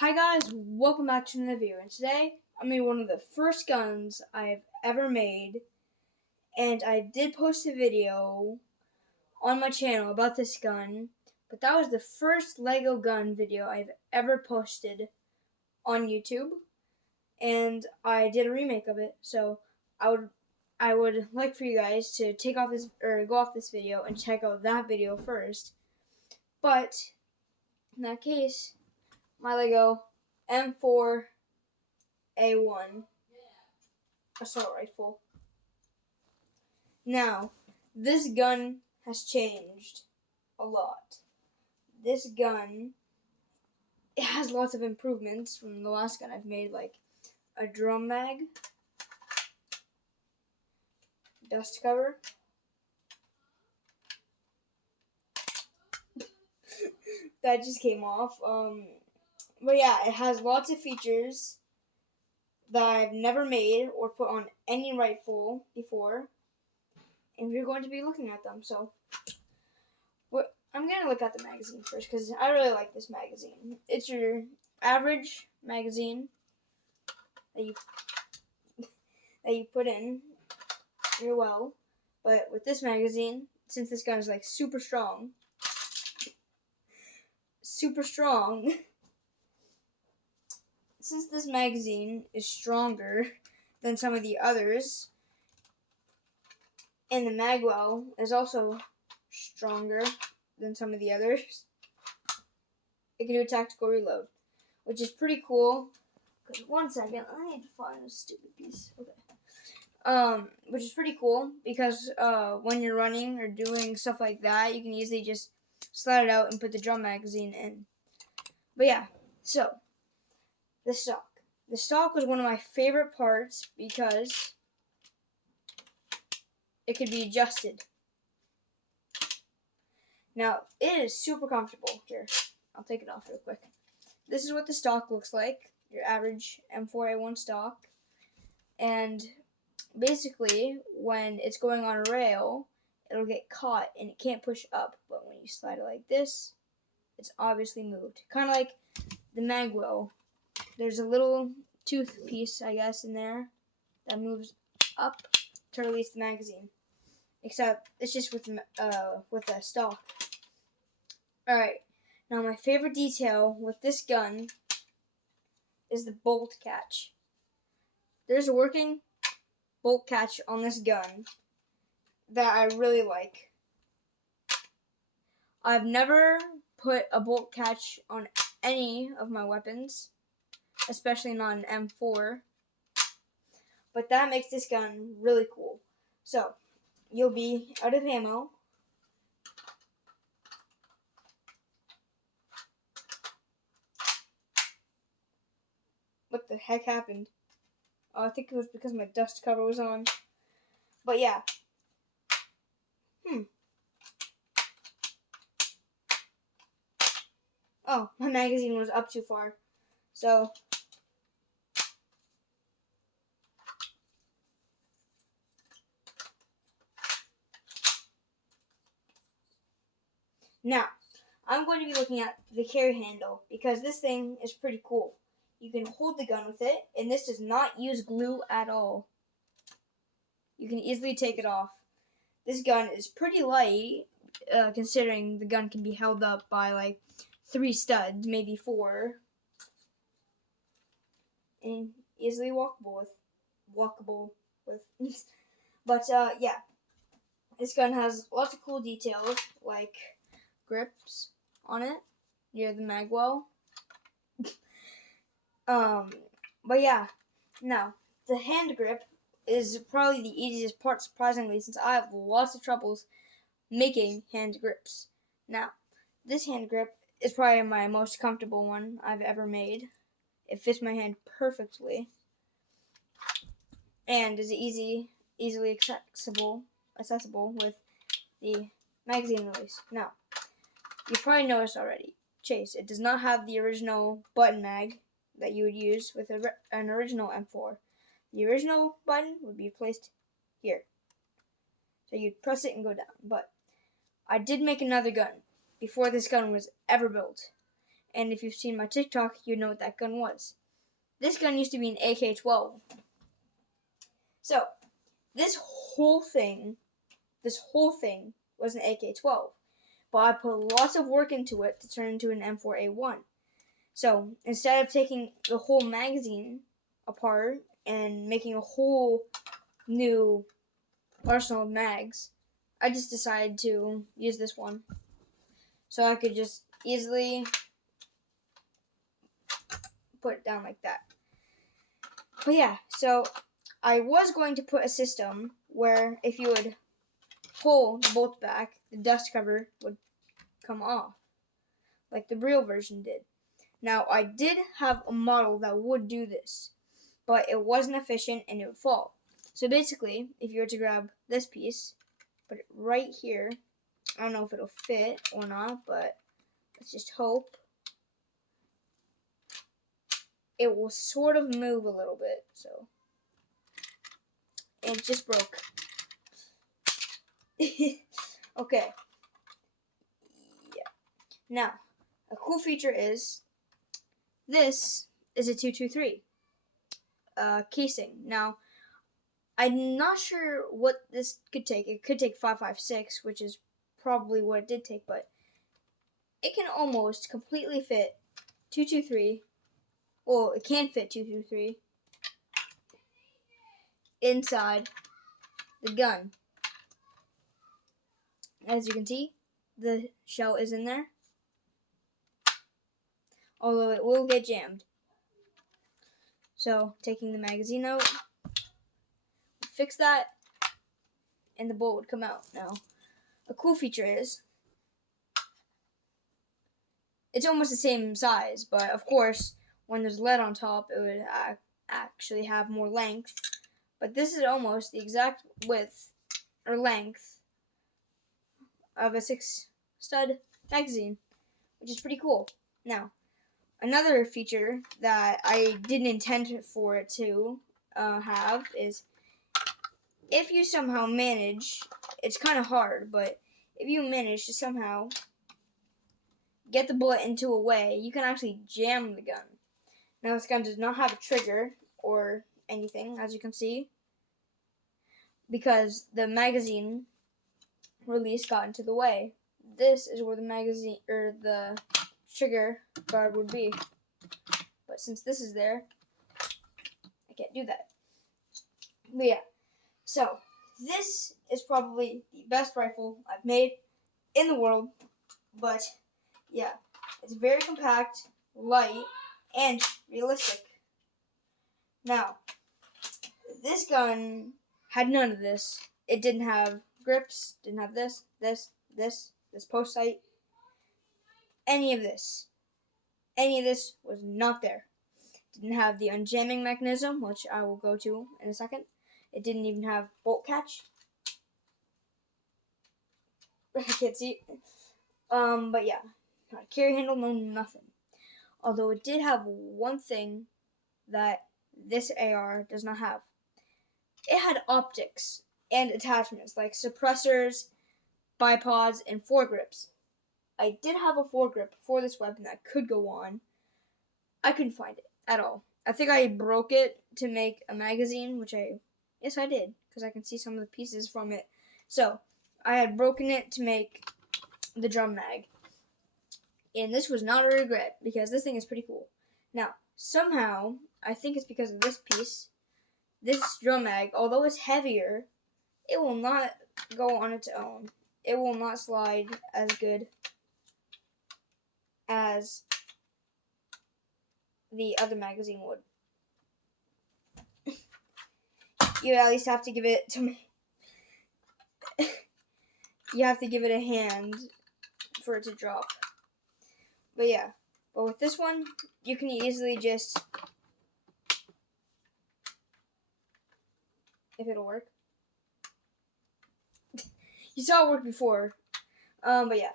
Hi guys, welcome back to another video, and today I made one of the first guns I've ever made, and I did post a video on my channel about this gun, but that was the first Lego gun video I've ever posted on YouTube, and I did a remake of it, so I would like for you guys to go off this video and check out that video first. But in that case, my Lego m4a1 assault rifle. Now, this gun has changed a lot. This gun, it has lots of improvements from the last gun I've made, like a drum mag, dust cover, that just came off. But yeah, it has lots of features that I've never made or put on any rifle before, and we're going to be looking at them. So I'm going to look at the magazine first because I really like this magazine. It's your average magazine that you put in your well, but with this magazine, since this gun is like super strong, since this magazine is stronger than some of the others, and the magwell is also stronger than some of the others, it can do a tactical reload, which is pretty cool. One second, I need to find a stupid piece. Okay. Which is pretty cool because when you're running or doing stuff like that, you can easily just slide it out and put the drum magazine in. But yeah, so the stock. The stock was one of my favorite parts because it could be adjusted. Now, it is super comfortable. Here, I'll take it off real quick. This is what the stock looks like, your average m4a1 stock. And basically, when it's going on a rail, it'll get caught and it can't push up. But when you slide it like this, it's obviously moved. Kind of like the magwell. There's a little tooth piece, I guess, in there that moves up to release the magazine. Except it's just with the stock. Alright, now my favorite detail with this gun is the bolt catch. There's a working bolt catch on this gun that I really like. I've never put a bolt catch on any of my weapons, especially not an M4, but that makes this gun really cool. So, you'll be out of ammo. What the heck happened? Oh, I think it was because my dust cover was on. But yeah. Oh, my magazine was up too far. So, now, I'm going to be looking at the carry handle because this thing is pretty cool. You can hold the gun with it, and this does not use glue at all. You can easily take it off. This gun is pretty light, considering the gun can be held up by like 3 studs, maybe 4, and easily walkable with. But yeah, this gun has lots of cool details like grips on it near the magwell. But yeah, now the hand grip is probably the easiest part, surprisingly, since I have lots of troubles making hand grips. Now, this hand grip is probably my most comfortable one I've ever made. It fits my hand perfectly and is easily accessible with the magazine release. Now, you probably noticed already, Chase, it does not have the original button mag that you would use with an original M4. The original button would be placed here. So you'd press it and go down. But I did make another gun before this gun was ever built. and if you've seen my TikTok, you know what that gun was. This gun used to be an AK-12. So, this whole thing was an AK-12. But I put lots of work into it to turn into an m4a1. So, instead of taking the whole magazine apart and making a whole new arsenal of mags, I just decided to use this one. So I could just easily put it down like that. But yeah, so I was going to put a system where if you would pull the bolt back, the dust cover would come off, like the real version did. Now, I did have a model that would do this, but it wasn't efficient and it would fall. So basically, if you were to grab this piece, put it right here, I don't know if it'll fit or not, but let's just hope. It will sort of move a little bit, so. It just broke. Okay. Yeah. Now, a cool feature is this is a 223 casing. Now, I'm not sure what this could take. It could take 5.56, which is probably what it did take, but it can almost completely fit 223. Well, it can fit 223 inside the gun. As you can see, the shell is in there, although it will get jammed. So, taking the magazine out, fix that, and the bolt would come out. Now, a cool feature is, it's almost the same size, but of course, when there's lead on top, it would actually have more length. But this is almost the exact width or length of a 6-stud magazine, which is pretty cool. Now, another feature that I didn't intend for it to have is, if you somehow manage, it's kind of hard, but if you manage to somehow get the bullet into a way, you can actually jam the gun. Now, this gun does not have a trigger or anything, as you can see, because the magazine release got into the way. This is where the magazine or the trigger guard would be. But since this is there, I can't do that. But yeah, so this is probably the best rifle I've made in the world. But yeah, it's very compact, light, and realistic. Now, this gun had none of this. It didn't have grips, didn't have this post sight, any of this. Any of this was not there. Didn't have the unjamming mechanism, which I will go to in a second. It didn't even have bolt catch. I can't see. But yeah, not a carry handle, no nothing. Although it did have one thing that this AR does not have. It had optics and attachments like suppressors, bipods, and foregrips. I did have a foregrip for this weapon that could go on. I couldn't find it at all. I think I broke it to make a magazine, which yes I did, because I can see some of the pieces from it. So, I had broken it to make the drum mag. And this was not a regret, because this thing is pretty cool. Now, somehow, I think it's because of this piece, this drum mag, although it's heavier, it will not go on its own. It will not slide as good as the other magazine would. You at least have to give it to me. You have to give it a hand for it to drop. But yeah, but with this one, you can easily just, if it'll work. You saw it work before. But yeah.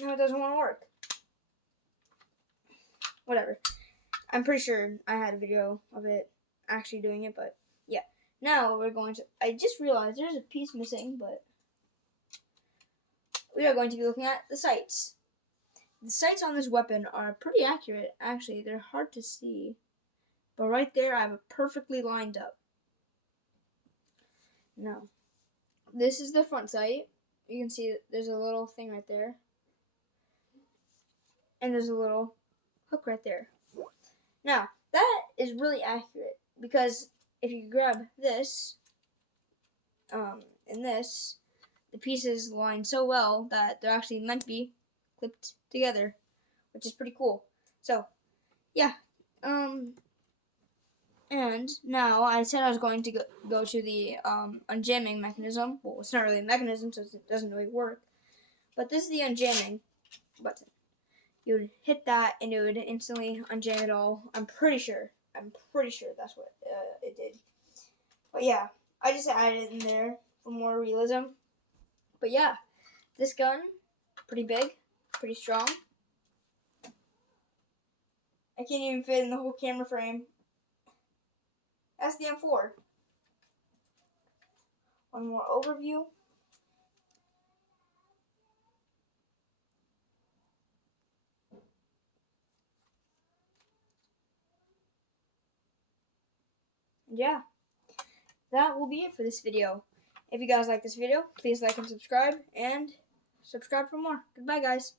No, it doesn't want to work. Whatever. I'm pretty sure I had a video of it actually doing it, but yeah. Now we're going to, I just realized there's a piece missing, but we are going to be looking at the sights. The sights on this weapon are pretty accurate. Actually, they're hard to see. But right there, I have it perfectly lined up. Now, this is the front sight. You can see there's a little thing right there. And there's a little hook right there. Now, that is really accurate because if you grab this, and this, the pieces line so well that they're actually meant to be clipped together, which is pretty cool. So, yeah. And now I said I was going to go to the unjamming mechanism. Well, it's not really a mechanism, so it doesn't really work. But this is the unjamming button. You would hit that, and it would instantly unjam it all. I'm pretty sure that's what it did. But yeah, I just added it in there for more realism. But yeah, this gun, pretty big, pretty strong. I can't even fit in the whole camera frame. That's the M4. One more overview. And yeah, that will be it for this video. If you guys like this video, please like and subscribe for more. Goodbye, guys.